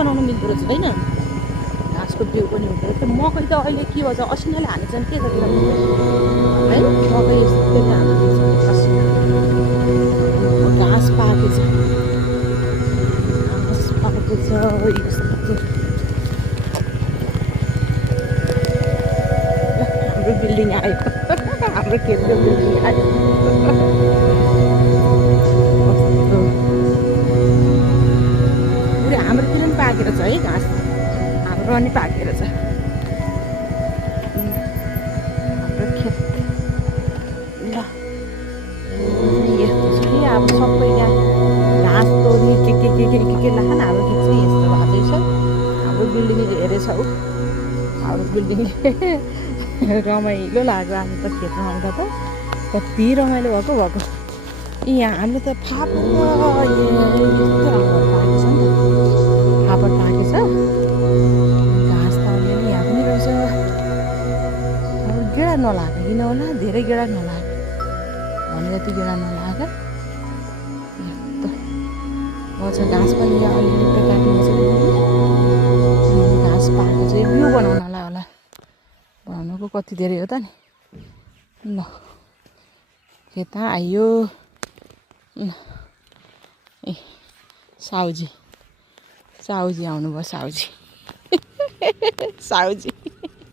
बनाउन मिल्दो रहेछ होइन घाँसको बिउ पनि हुँदो रहेछ मकै त अहिले के भन्छ असिनाले हानेछन् के जति है मकै यस्तै हाल्दैछ घाँस पाकेको छ घाँस पाकेको छ यस्तो हाम्रो बिल्डिङ आयो हाम्रो खेतको बिल्डिङ आयो हाम्रोतिर पनि पाकेर छ है घाँस हाम्रो पनि पाकेर छ हाम्रो खेत ल यस्तो छ है अब सबै यहाँ घाँस तोड्ने के लाग्छ हाम्रो खेत चाहिँ यस्तो भएको छ हाम्रो बिल्डिङले हेरेछ ऊ हाम्रो बिल्डिङले रमाइलो लाग्यो आज त खेतमा आउँदा त कति रमाइलो भएको यहाँ हामीले त फापर यस्तो राम्रो पाकेको छ नि त फापर पाकेको छ घाँस त अहिले नि यहाँ पनि रहेछ अब गेडा नलाग्यो किन होला धेरै गेडा नलाग्यो भने जति गेडा नलाग्यो यस्तो छ घाँस पनि यहाँ अलिअलि त काटिन्छ घाँस पाएको चाहिँ बिउ बनाउनलाई होला बनाउनुको कति धेरै हो त नि ल खेतमा आइयो ए साउजी आउनुभयो साउजी